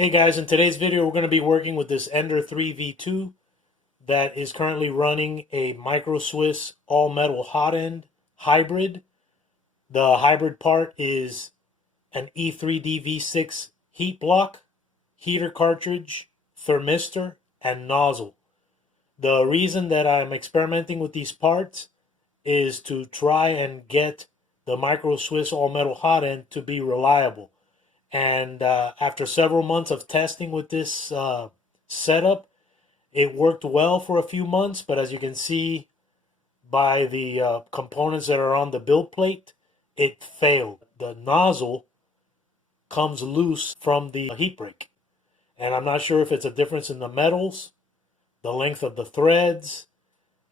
Hey guys, in today's video we're going to be working with this E3D V6 that is currently running a Micro Swiss all metal Hotend hybrid. The hybrid part is an E3D V6 heat block, heater cartridge, thermistor, and nozzle. The reason that I'm experimenting with these parts is to try and get the Micro Swiss all metal Hotend to be reliable. And after several months of testing with this setup, it worked well for a few months. But as you can see by the components that are on the build plate, it failed. The nozzle comes loose from the heat break. And I'm not sure if it's a difference in the metals, the length of the threads.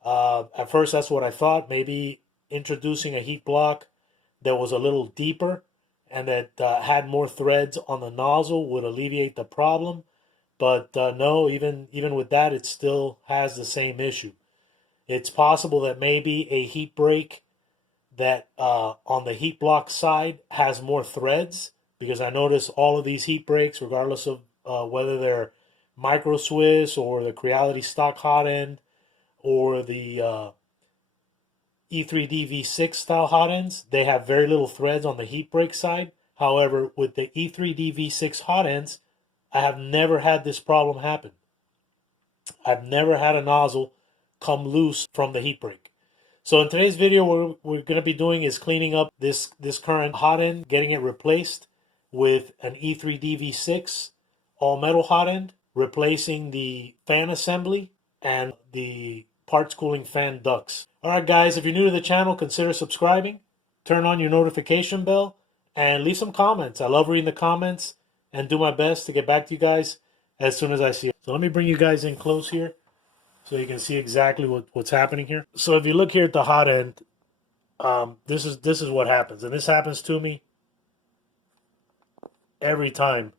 At first, that's what I thought. Maybe introducing a heat block that was a little deeper and that had more threads on the nozzle would alleviate the problem. But no, even with that, it still has the same issue. It's possible that maybe a heat break that on the heat block side has more threads, because I notice all of these heat breaks, regardless of whether they're Micro Swiss or the Creality stock Hotend or the E3D V6 style Hotends, they have very little threads on the heat break side. However, with the E3D V6 Hotends, I have never had this problem happen. I've never had a nozzle come loose from the heat break. So in today's video, what we're going to be doing is cleaning up this current Hotend, getting it replaced with an E3D V6 all metal Hotend, replacing the fan assembly and the parts cooling fan ducts. Alright guys, if you're new to the channel, consider subscribing, turn on your notification bell, and leave some comments. I love reading the comments and do my best to get back to you guys as soon as I see it. So let me bring you guys in close here so you can see exactly what's happening here. So if you look here at the Hotend, this is what happens. And this happens to me every time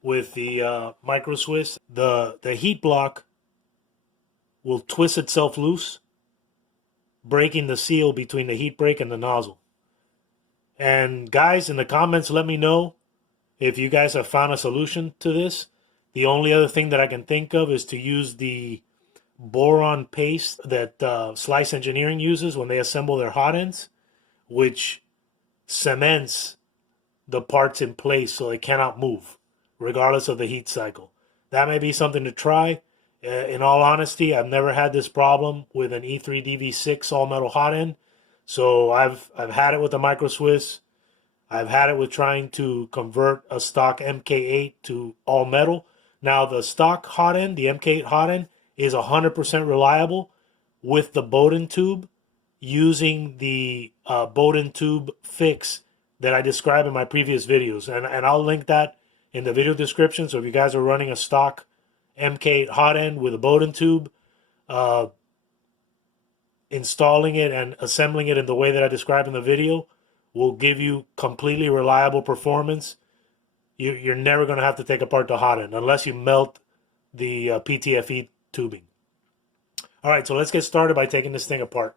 with the Micro Swiss. The heat block will twist itself loose, breaking the seal between the heat break and the nozzle. And guys, in the comments, let me know if you guys have found a solution to this. The only other thing that I can think of is to use the boron paste that Slice Engineering uses when they assemble their Hotends, which cements the parts in place so they cannot move, regardless of the heat cycle. That may be something to try. In all honesty, I've never had this problem with an E3D V6 all metal Hotend. So I've had it with the Micro Swiss. I've had it with trying to convert a stock MK8 to all metal. Now the stock Hotend, the MK8 Hotend, is 100% reliable with the Bowden tube, using the Bowden tube fix that I described in my previous videos. And I'll link that in the video description. So if you guys are running a stock MK8 Hotend with a Bowden tube, installing it and assembling it in the way that I described in the video will give you completely reliable performance. You're never going to have to take apart the Hotend unless you melt the PTFE tubing. All right, so let's get started by taking this thing apart.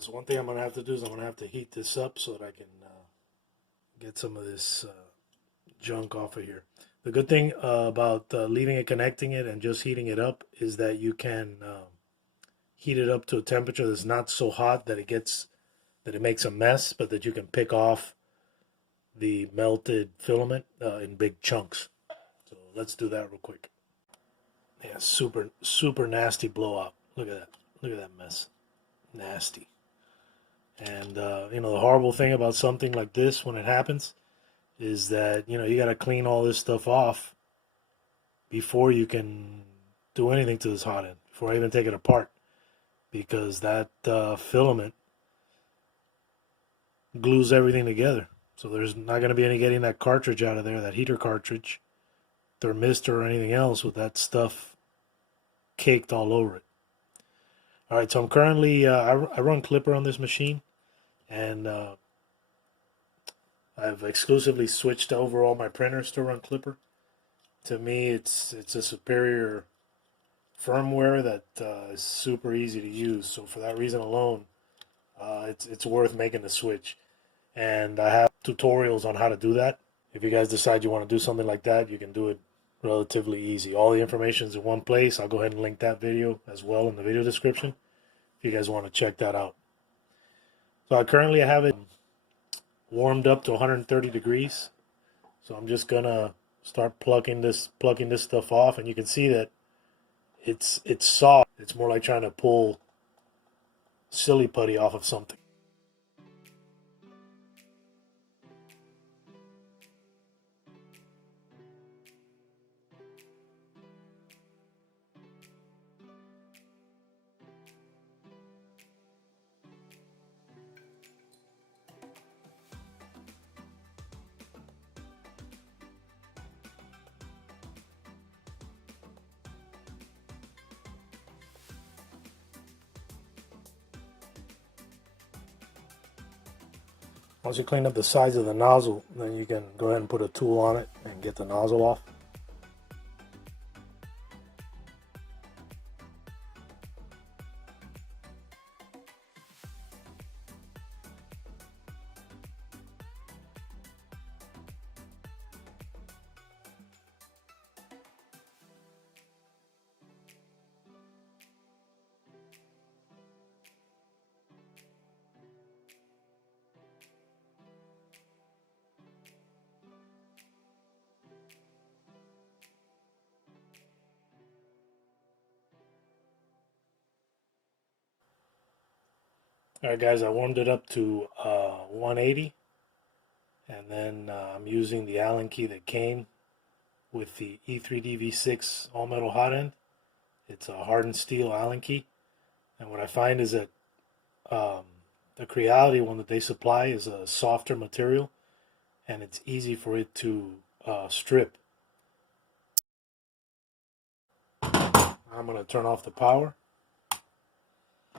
So one thing I'm going to have to do is I'm going to have to heat this up so that I can get some of this junk off of here. The good thing about leaving it, connecting it, and just heating it up is that you can heat it up to a temperature that's not so hot that it makes a mess, but that you can pick off the melted filament in big chunks. So let's do that real quick. Yeah, super nasty blowout. Look at that. Look at that mess. Nasty. And, you know, the horrible thing about something like this when it happens is that, you got to clean all this stuff off before you can do anything to this hot end, before I even take it apart, because that filament glues everything together. So there's not going to be any getting that cartridge out of there, that heater cartridge, thermistor, or anything else with that stuff caked all over it. All right, so I'm currently, I run Klipper on this machine, and I've exclusively switched over all my printers to run Klipper. To me, it's a superior firmware that is super easy to use. So for that reason alone, it's worth making the switch. And I have tutorials on how to do that. If you guys decide you want to do something like that, you can do it relatively easy. All the information is in one place. I'll go ahead and link that video as well in the video description if you guys want to check that out. So I currently have it warmed up to 130 degrees. So I'm just gonna start plucking this stuff off, and you can see that it's soft. It's more like trying to pull silly putty off of something. Once you clean up the sides of the nozzle, then you can go ahead and put a tool on it and get the nozzle off. Alright guys, I warmed it up to 180, and then I'm using the Allen key that came with the E3D V6 all metal hot end. It's a hardened steel Allen key, and what I find is that the Creality one that they supply is a softer material, and it's easy for it to strip. I'm going to turn off the power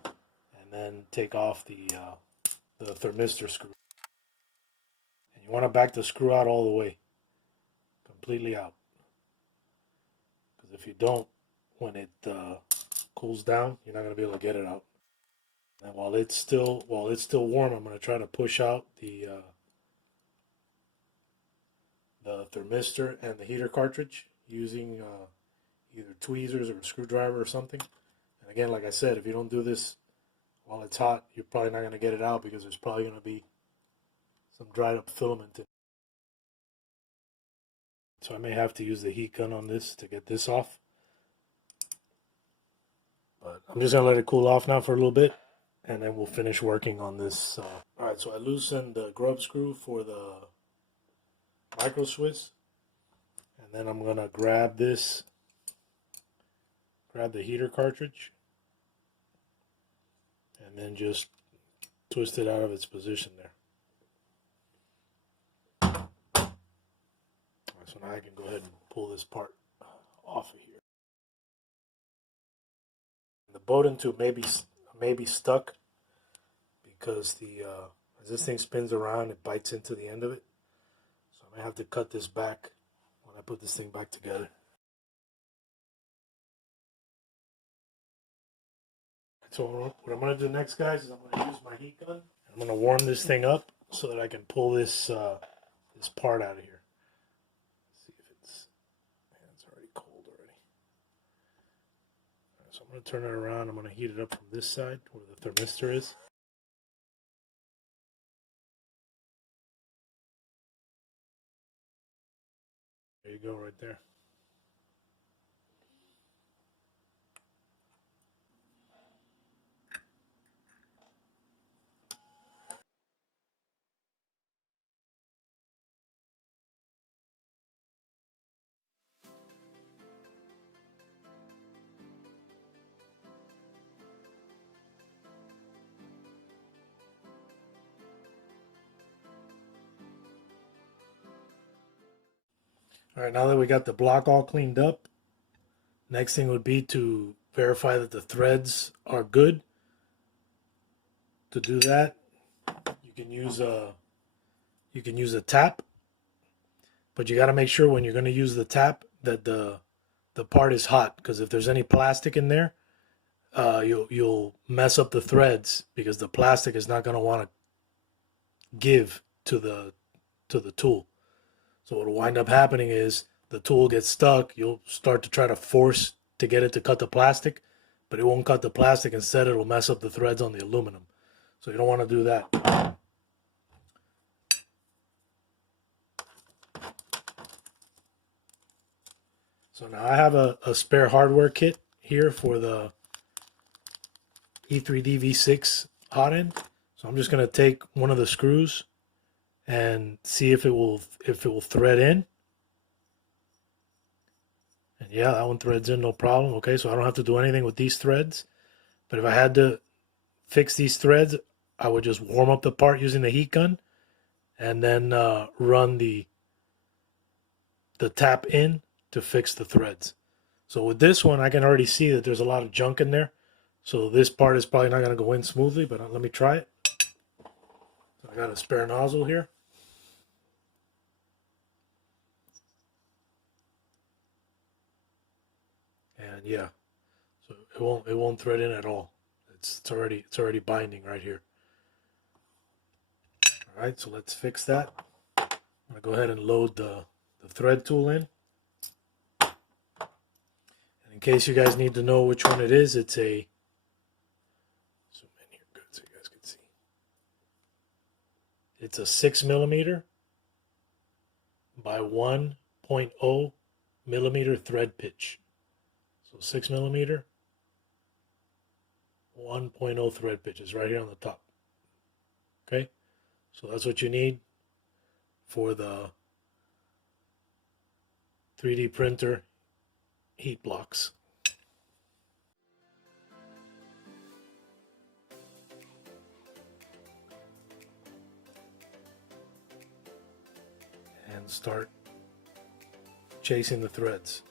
and then take off the thermistor screw. And you want to back the screw out all the way, completely out. Because if you don't, when it cools down, you're not going to be able to get it out. And while it's still warm, I'm going to try to push out the thermistor and the heater cartridge using either tweezers or a screwdriver or something. And again, like I said, if you don't do this while it's hot, you're probably not going to get it out because there's probably going to be some dried up filament in it. So I may have to use the heat gun on this to get this off. But I'm just going to let it cool off now for a little bit, and then we'll finish working on this. Alright, so I loosened the grub screw for the micro Swiss, and then I'm going to grab the heater cartridge, and then just twist it out of its position there. So now I can go ahead and pull this part off of here. The Bowden tube may be stuck because as this thing spins around, it bites into the end of it. So I may have to cut this back when I put this thing back together. So what I'm going to do next, guys, is I'm going to use my heat gun. I'm going to warm this thing up so that I can pull this this part out of here. Let's see if it's already cold already. All right, so I'm going to turn it around. I'm going to heat it up from this side where the thermistor is. There you go, right there. All right, now that we got the block all cleaned up, next thing would be to verify that the threads are good. To do that, you can use a tap, but you got to make sure when you're going to use the tap that the part is hot, because if there's any plastic in there, you'll mess up the threads, because the plastic is not going to want to give to the tool. So what will wind up happening is the tool gets stuck. You'll start to try to force to get it to cut the plastic, but it won't cut the plastic. Instead, it'll mess up the threads on the aluminum. So you don't want to do that. So now I have a spare hardware kit here for the E3D V6 Hotend. So I'm just going to take one of the screws and see if it will thread in. And yeah, that one threads in no problem. Okay, so I don't have to do anything with these threads. But if I had to fix these threads, I would just warm up the part using the heat gun and then run the tap in to fix the threads. So with this one, I can already see that there's a lot of junk in there. So this part is probably not going to go in smoothly, but let me try it. So I got a spare nozzle here. And yeah, so it won't thread in at all. It's already binding right here. All right, so let's fix that. I'm gonna go ahead and load the thread tool in. And in case you guys need to know which one it is, it's a, zoom in here good so you guys can see. It's a 6mm by 1.0 millimeter thread pitch. So 6mm, 1.0 thread pitch is right here on the top. Okay, so that's what you need for the 3D printer heat blocks. And start chasing the threads.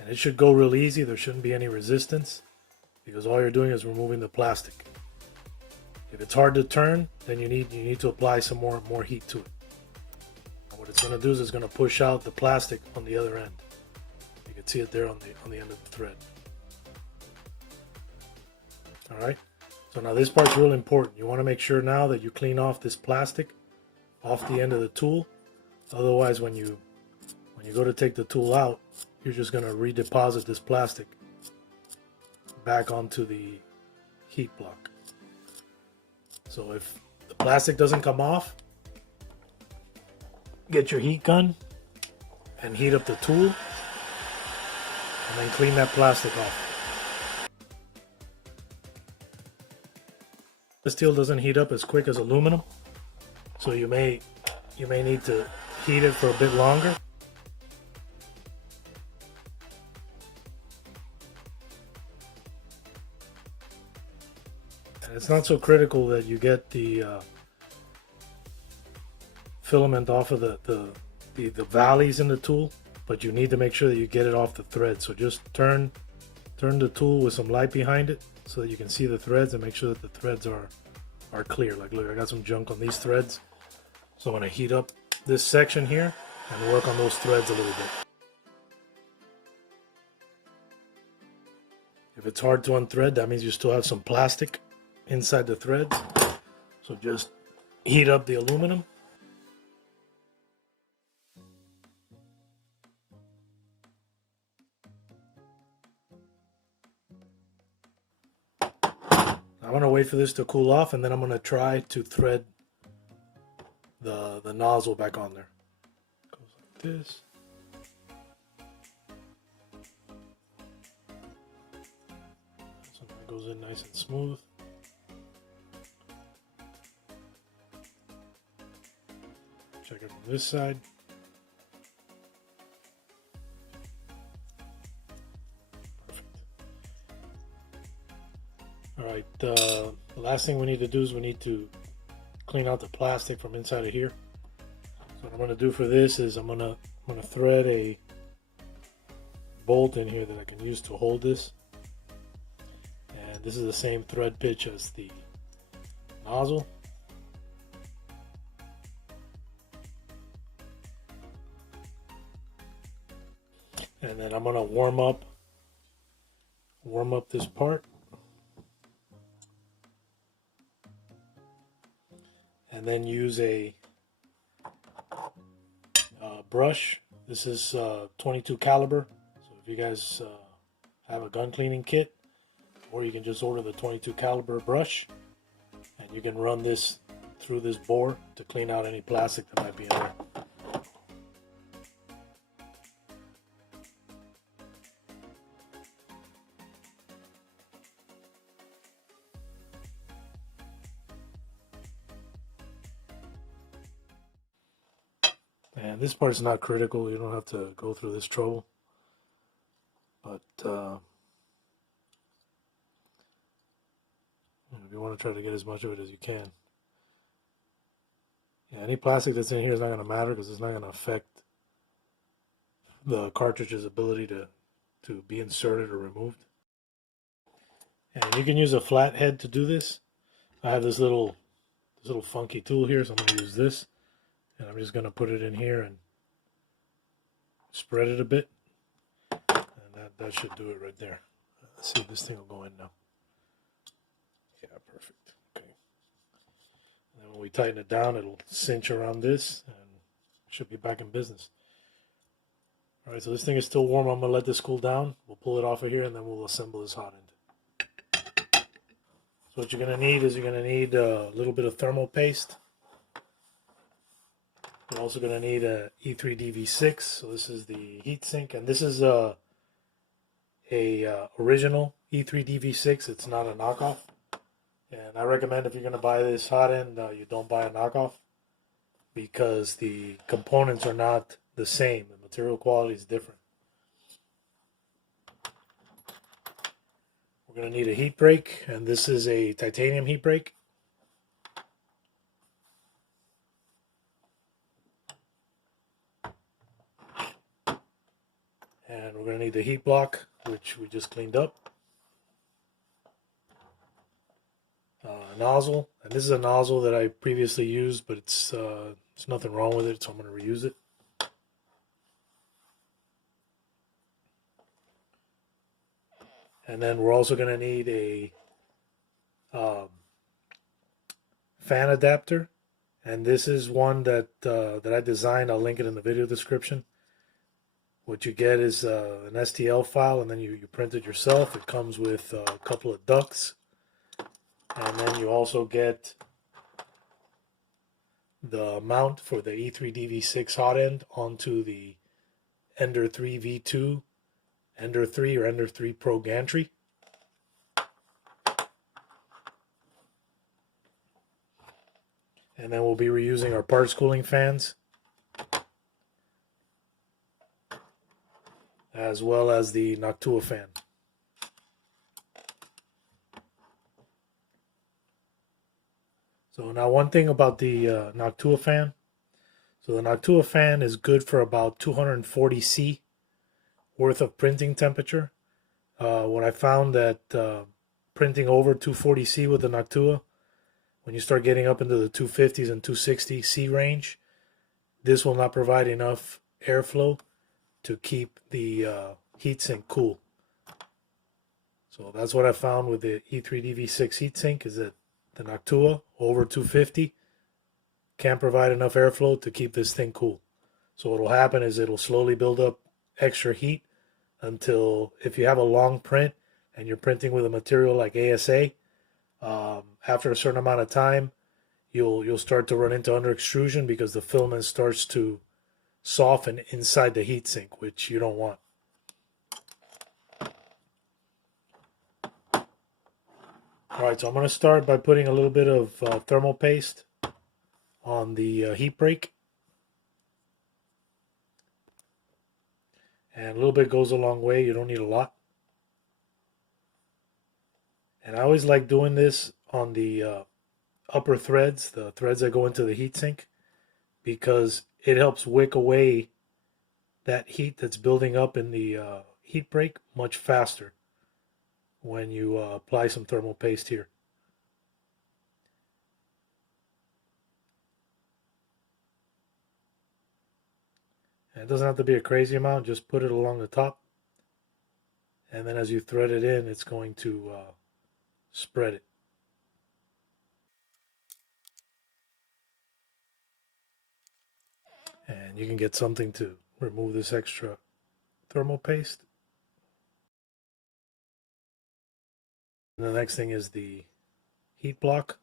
And it should go real easy. There shouldn't be any resistance, because all you're doing is removing the plastic. If it's hard to turn, then you need to apply some more heat to it. And what it's going to do is it's going to push out the plastic on the other end. You can see it there on the end of the thread. All right. So now this part's real important. You want to make sure now that you clean off this plastic off the end of the tool. Otherwise, when you go to take the tool out, you're just going to redeposit this plastic back onto the heat block. So if the plastic doesn't come off, get your heat gun and heat up the tool, and then clean that plastic off. The steel doesn't heat up as quick as aluminum, so you may need to heat it for a bit longer. It's not so critical that you get the filament off of the valleys in the tool, but you need to make sure that you get it off the thread. So just turn the tool with some light behind it so that you can see the threads, and make sure that the threads are clear. Like, look, I got some junk on these threads, so I'm going to heat up this section here and work on those threads a little bit. If it's hard to unthread, that means you still have some plastic inside the threads. So just heat up the aluminum. I'm going to wait for this to cool off, and then I'm going to try to thread the nozzle back on there. Goes like this. So that goes in nice and smooth. Check it from this side. Perfect. All right, the last thing we need to do is we need to clean out the plastic from inside of here. So So what I'm going to do for this is I'm going to thread a bolt in here that I can use to hold this. And this is the same thread pitch as the nozzle. And then I'm going to warm up this part. And then use a brush. This is 22 caliber. So if you guys have a gun cleaning kit, or you can just order the 22 caliber brush, and you can run this through this bore to clean out any plastic that might be in there. And this part is not critical. You don't have to go through this trouble. But if you want to try to get as much of it as you can. Yeah, any plastic that's in here is not going to matter because it's not going to affect the cartridge's ability to be inserted or removed. And you can use a flat head to do this. I have this little funky tool here, so I'm going to use this. And I'm just going to put it in here and spread it a bit. And that should do it right there. Let's see if this thing will go in now. Yeah, perfect. Okay. And then when we tighten it down, it'll cinch around this and should be back in business. All right, so this thing is still warm. I'm going to let this cool down. We'll pull it off of here and then we'll assemble this hot end. So what you're going to need is you're going to need a little bit of thermal paste. You're also going to need a E3D V6. So this is the heat sink, and this is a original E3D V6. It's not a knockoff. And I recommend if you're going to buy this hot end, you don't buy a knockoff because the components are not the same. The material quality is different. We're going to need a heat break, and this is a titanium heat break. And we're going to need the heat block, which we just cleaned up. Nozzle, and this is a nozzle that I previously used, but it's nothing wrong with it, so I'm going to reuse it. And then we're also going to need a fan adapter, and this is one that I designed. I'll link it in the video description. What you get is an STL file, and then you print it yourself. It comes with a couple of ducts, and then you also get the mount for the E3D V6 hot end onto the Ender 3 V2, Ender 3 or Ender 3 Pro gantry. And then we'll be reusing our parts cooling fans, as well as the Noctua fan. So now one thing about the Noctua fan. So the Noctua fan is good for about 240 C worth of printing temperature. What I found that printing over 240 C with the Noctua, when you start getting up into the 250s and 260 C range, this will not provide enough airflow to keep the heatsink cool. So that's what I found with the E3D V6 heatsink, is that the Noctua over 250 can't provide enough airflow to keep this thing cool. So what will happen is it'll slowly build up extra heat until, if you have a long print and you're printing with a material like ASA, after a certain amount of time, you'll start to run into under extrusion because the filament starts to soften inside the heatsink, which you don't want. Alright, so I'm going to start by putting a little bit of thermal paste on the heat break. And a little bit goes a long way. You don't need a lot. And I always like doing this on the upper threads, the threads that go into the heatsink, because it helps wick away that heat that's building up in the heat break much faster when you apply some thermal paste here. And it doesn't have to be a crazy amount, just put it along the top. And then as you thread it in, it's going to spread it. And you can get something to remove this extra thermal paste. And the next thing is the heat block.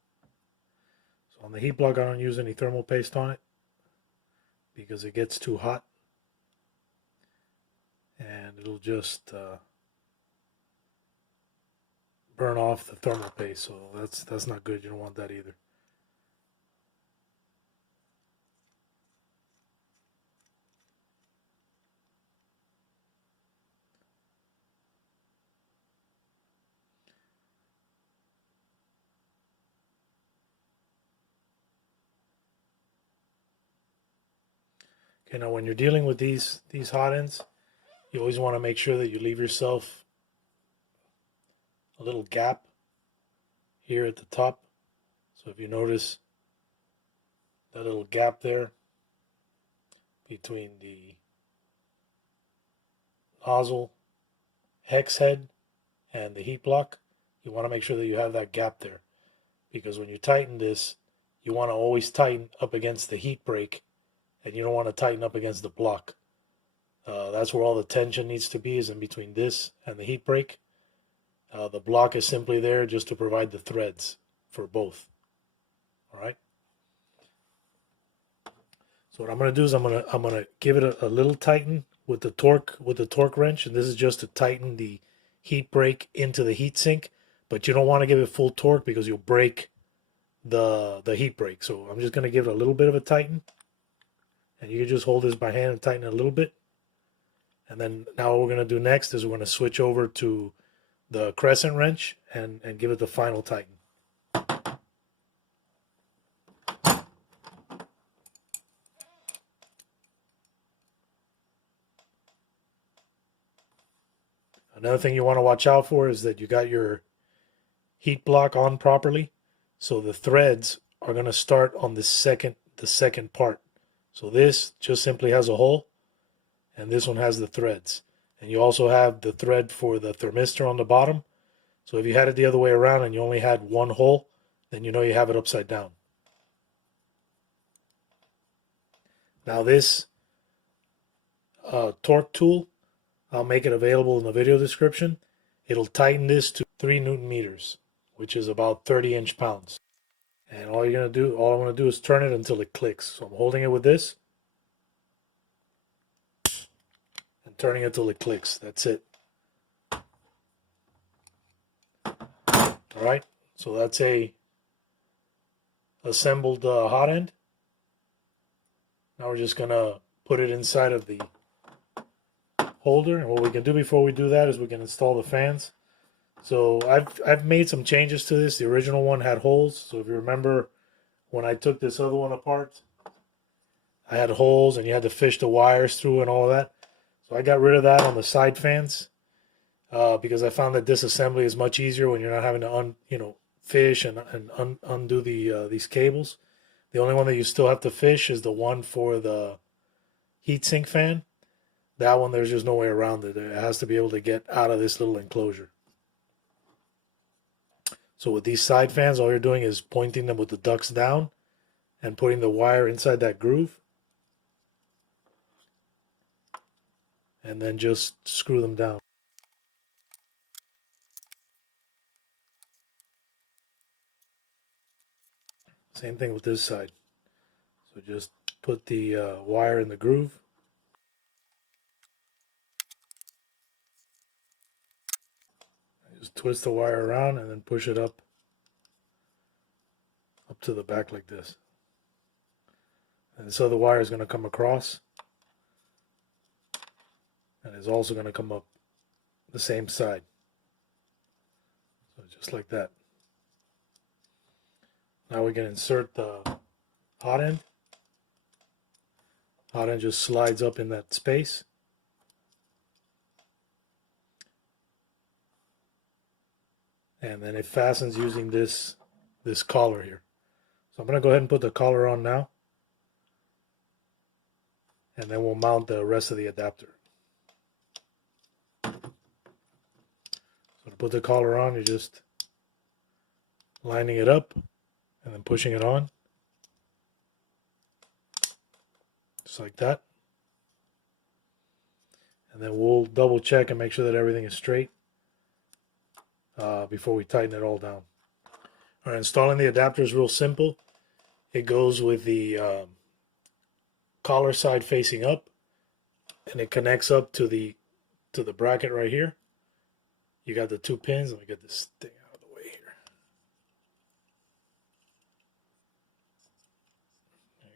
So on the heat block, I don't use any thermal paste on it because it gets too hot. And it'll just burn off the thermal paste, so that's not good. You don't want that either. Okay, now when you're dealing with these hot ends, you always want to make sure that you leave yourself a little gap here at the top. So if you notice that little gap there between the nozzle hex head and the heat block, you want to make sure that you have that gap there, because when you tighten this, you want to always tighten up against the heat break, and you don't want to tighten up against the block. That's where all the tension needs to be, is in between this and the heat break. The block is simply there just to provide the threads for both. All right. So what I'm going to do is I'm going to give it a little tighten with the torque wrench, and this is just to tighten the heat break into the heat sink. But you don't want to give it full torque because you'll break the heat break. So I'm just going to give it a little bit of a tighten, and you can just hold this by hand and tighten it a little bit. And then now what we're going to do next is we're going to switch over to the crescent wrench and give it the final tighten. Another thing you want to watch out for is that you got your heat block on properly. So the threads are going to start on the second part. So this just simply has a hole, and this one has the threads. And you also have the thread for the thermistor on the bottom. So if you had it the other way around and you only had one hole, then you know you have it upside down. Now this torque tool, I'll make it available in the video description. It'll tighten this to 3 Newton meters, which is about 30 inch-pounds. And all I'm going to do is turn it until it clicks. So I'm holding it with this and turning it till it clicks. That's it. All right. So that's a assembled hot end. Now we're just going to put it inside of the holder, and what we can do before we do that is we can install the fans. So I've made some changes to this. The original one had holes, so if you remember when I took this other one apart, I had holes and you had to fish the wires through and all of that. So I got rid of that on the side fans because I found that disassembly is much easier when you're not having to fish and undo these cables. The only one that you still have to fish is the one for the heatsink fan. That one, there's just no way around it. It has to be able to get out of this little enclosure. So with these side fans, all you're doing is pointing them with the ducts down and putting the wire inside that groove. And then just screw them down. Same thing with this side. So just put the wire in the groove. Just twist the wire around and then push it up to the back like this. And this other wire is going to come across. And it's also going to come up the same side. So just like that. Now we can insert the hot end. Hot end just slides up in that space. And then it fastens using this collar here. So I'm going to go ahead and put the collar on now. And then we'll mount the rest of the adapter. So to put the collar on, you're just lining it up and then pushing it on. Just like that. And then we'll double check and make sure that everything is straight before we tighten it all down. All right, installing the adapter is real simple. It goes with the collar side facing up, and it connects up to the bracket right here. You got the two pins. Let me get this thing out of the way here.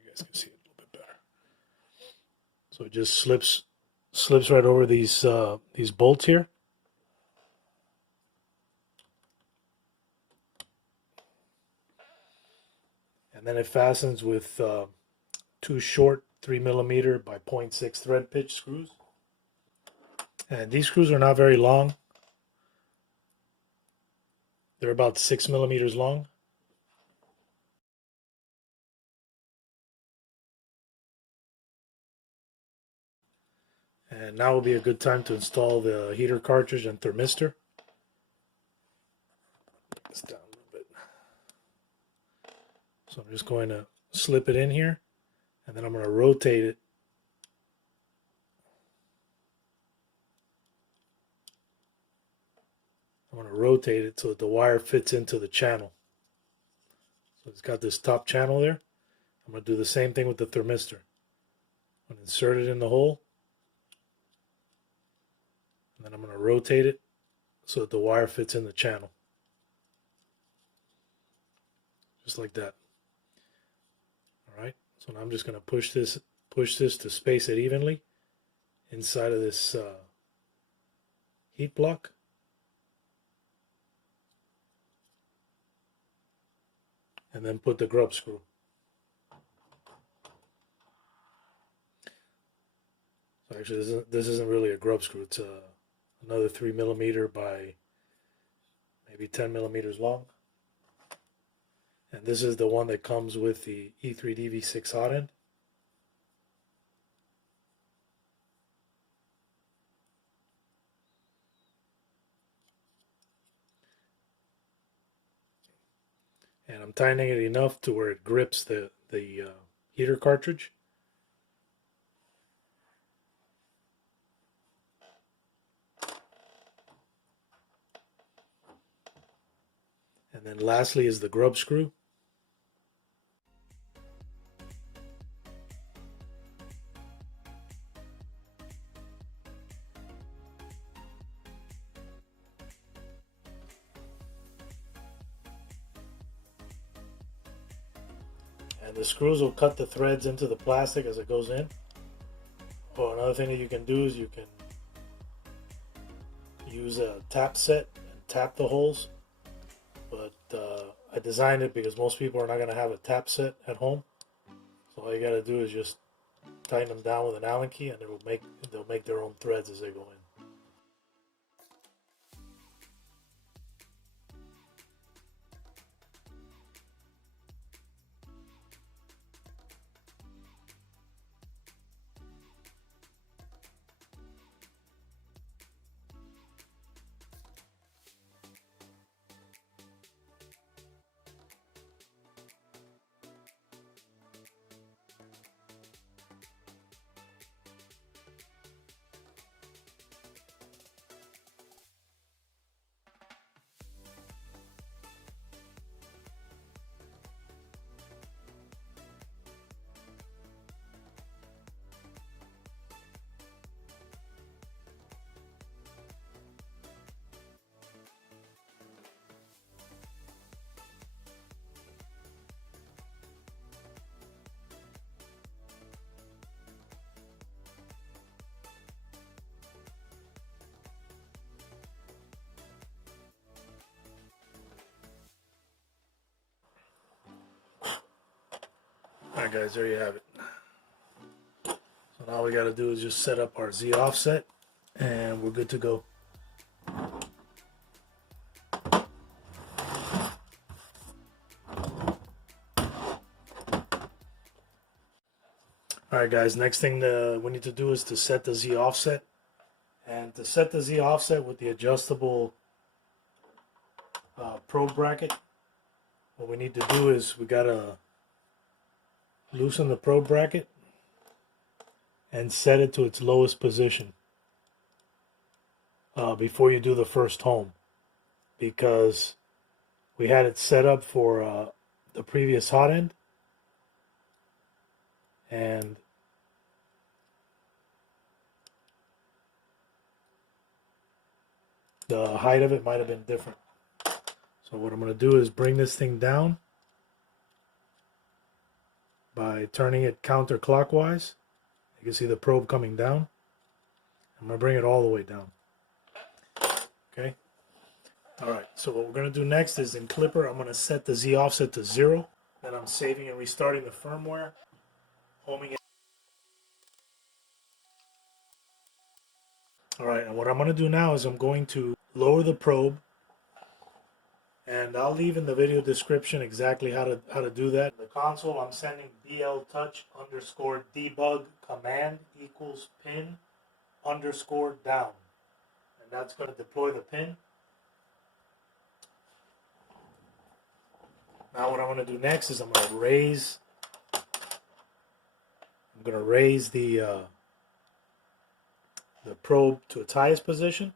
You guys can see it a little bit better. So it just slips right over these bolts here. And then it fastens with two short 3mm by 0.6 thread pitch screws. And these screws are not very long. They're about 6mm long. And now would be a good time to install the heater cartridge and thermistor. Put this down a little bit. So I'm just going to slip it in here, and then I'm going to rotate it. I'm going to rotate it so that the wire fits into the channel. So it's got this top channel there. I'm going to do the same thing with the thermistor. I'm going to insert it in the hole, and then I'm going to rotate it so that the wire fits in the channel. Just like that. Alright, so now I'm just going to push this to space it evenly inside of this heat block. And then put the grub screw. So actually this isn't really a grub screw, it's another 3mm by maybe 10mm long. And this is the one that comes with the E3D V6 Hotend. And I'm tightening it enough to where it grips the heater cartridge. And then lastly is the grub screw. And the screws will cut the threads into the plastic as it goes in. Oh, another thing that you can do is you can use a tap set and tap the holes. But I designed it because most people are not going to have a tap set at home. So all you got to do is just tighten them down with an Allen key, and they'll make their own threads as they go in. Alright guys, there you have it. And all we got to do is just set up our Z offset and we're good to go. Alright guys, next thing we need to do is to set the Z offset. And to set the Z offset with the adjustable probe bracket, what we need to do is we got to loosen the probe bracket and set it to its lowest position before you do the first home, because we had it set up for the previous Hotend, and the height of it might have been different. So what I'm going to do is bring this thing down by turning it counterclockwise. You can see the probe coming down. I'm going to bring it all the way down. Okay. Alright, so what we're going to do next is in Klipper, I'm going to set the Z offset to 0. Then I'm saving and restarting the firmware, homing it. Alright, and what I'm going to do now is I'm going to lower the probe, and I'll leave in the video description exactly how to do that. In the console, I'm sending BL touch underscore debug command equals pin underscore down, and that's going to deploy the pin. Now what I'm going to do next is I'm going to raise the probe to its highest position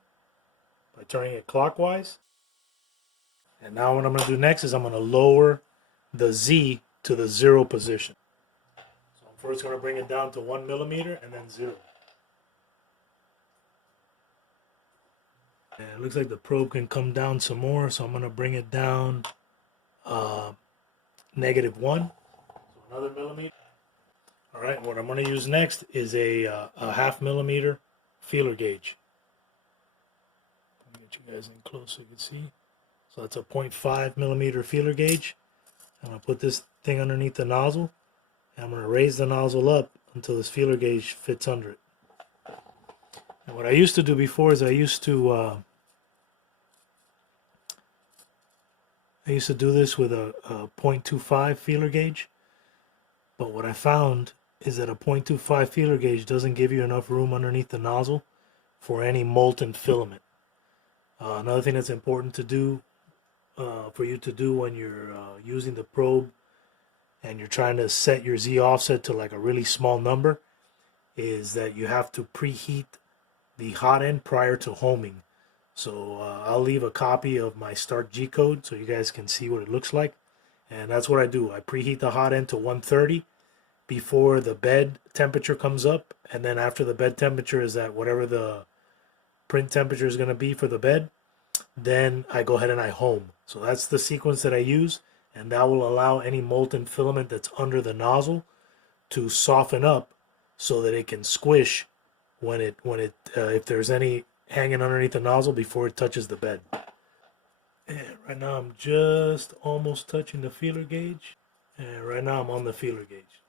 by turning it clockwise. And now what I'm going to do next is I'm going to lower the Z to the 0 position. So I'm first going to bring it down to 1 millimeter and then 0. And it looks like the probe can come down some more, so I'm going to bring it down -1, so another millimeter. Alright, what I'm going to use next is a 0.5 millimeter feeler gauge. Let me get you guys in close so you can see. So that's a 0.5 millimeter feeler gauge. I'm going to put this thing underneath the nozzle, and I'm going to raise the nozzle up until this feeler gauge fits under it. And what I used to do before is I used to do this with a 0.25 feeler gauge, but what I found is that a 0.25 feeler gauge doesn't give you enough room underneath the nozzle for any molten filament. Another thing that's important to do for you to do when you're using the probe and you're trying to set your Z offset to like a really small number is that you have to preheat the hot end prior to homing. So I'll leave a copy of my start G code so you guys can see what it looks like, and that's what I do. I preheat the hot end to 130 before the bed temperature comes up, and then after the bed temperature is at whatever the print temperature is going to be for the bed, then I go ahead and I home. So that's the sequence that I use, and that will allow any molten filament that's under the nozzle to soften up so that it can squish when it if there's any hanging underneath the nozzle before it touches the bed. And right now I'm just almost touching the feeler gauge, and right now I'm on the feeler gauge.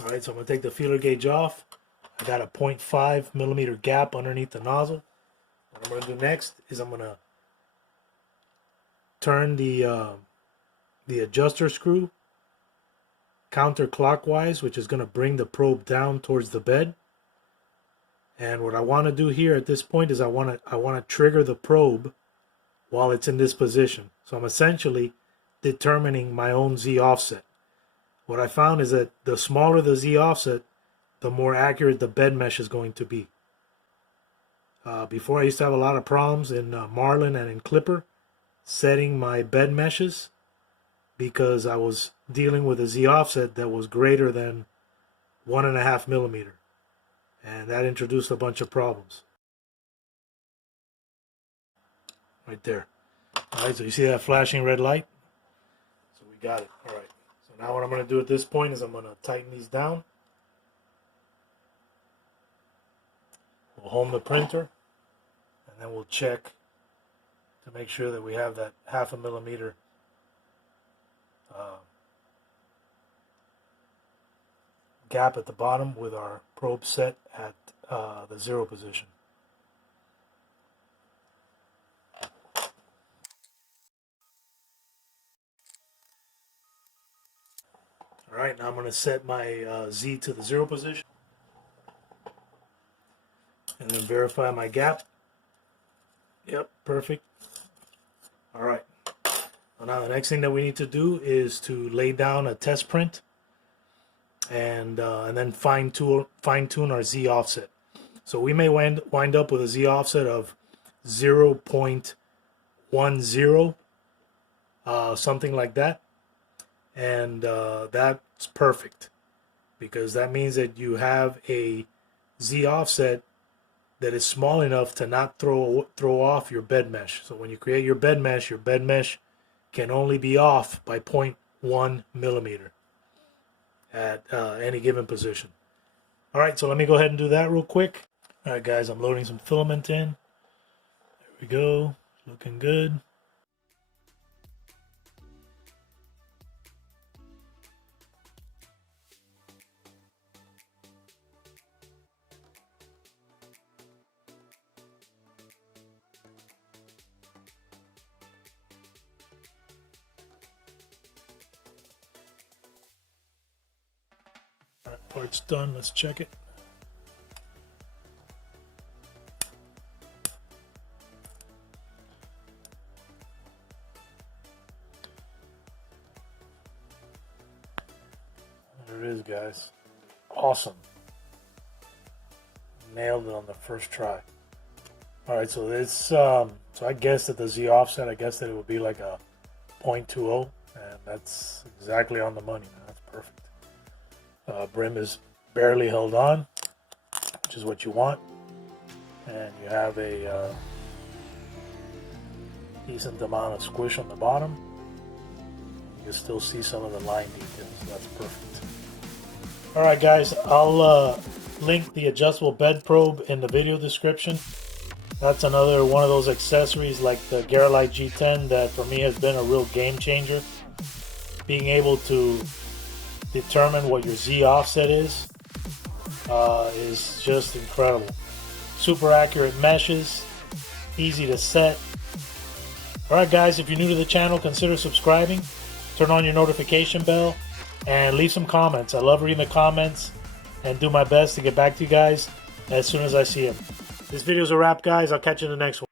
Alright, so I'm going to take the feeler gauge off. I got a 0.5 millimeter gap underneath the nozzle. What I'm going to do next is I'm going to turn the adjuster screw counterclockwise, which is going to bring the probe down towards the bed. And what I want to do here at this point is I want to trigger the probe while it's in this position. So I'm essentially determining my own Z offset. What I found is that the smaller the Z offset, the more accurate the bed mesh is going to be. Before I used to have a lot of problems in Marlin and in Klipper setting my bed meshes because I was dealing with a Z offset that was greater than 1.5 millimeter. And that introduced a bunch of problems. Right there. Alright, so you see that flashing red light? So we got it. Alright. So now what I'm going to do at this point is I'm going to tighten these down. We'll home the printer, and then we'll check to make sure that we have that 0.5 millimeter gap at the bottom with our probe set at the 0 position. Alright, now I'm going to set my Z to the 0 position. And then verify my gap. Yep, perfect. Alright. Well, now the next thing that we need to do is to lay down a test print and then fine tune our Z offset. So we may wind up with a Z offset of 0.10, something like that. And that's perfect, because that means that you have a Z offset that is small enough to not throw off your bed mesh. So when you create your bed mesh can only be off by 0.1 millimeter at any given position. All right, so let me go ahead and do that real quick. All right, guys, I'm loading some filament in. There we go, looking good. All right, part's done. Let's check it. There it is, guys. Awesome. Nailed it on the first try. All right, so this, so I guessed at the Z offset, I guessed that it would be like a 0.20, and that's exactly on the money. That's perfect. Brim is barely held on, which is what you want, and you have a decent amount of squish on the bottom. You can still see some of the line details, so that's perfect. All right, guys, I'll link the adjustable bed probe in the video description. That's another one of those accessories like the Garolite G10 that for me has been a real game changer. Being able to determine what your Z offset is just incredible. Super accurate meshes, easy to set. Alright guys, if you're new to the channel, consider subscribing, turn on your notification bell, and leave some comments. I love reading the comments and do my best to get back to you guys as soon as I see them. This video's a wrap, guys. I'll catch you in the next one.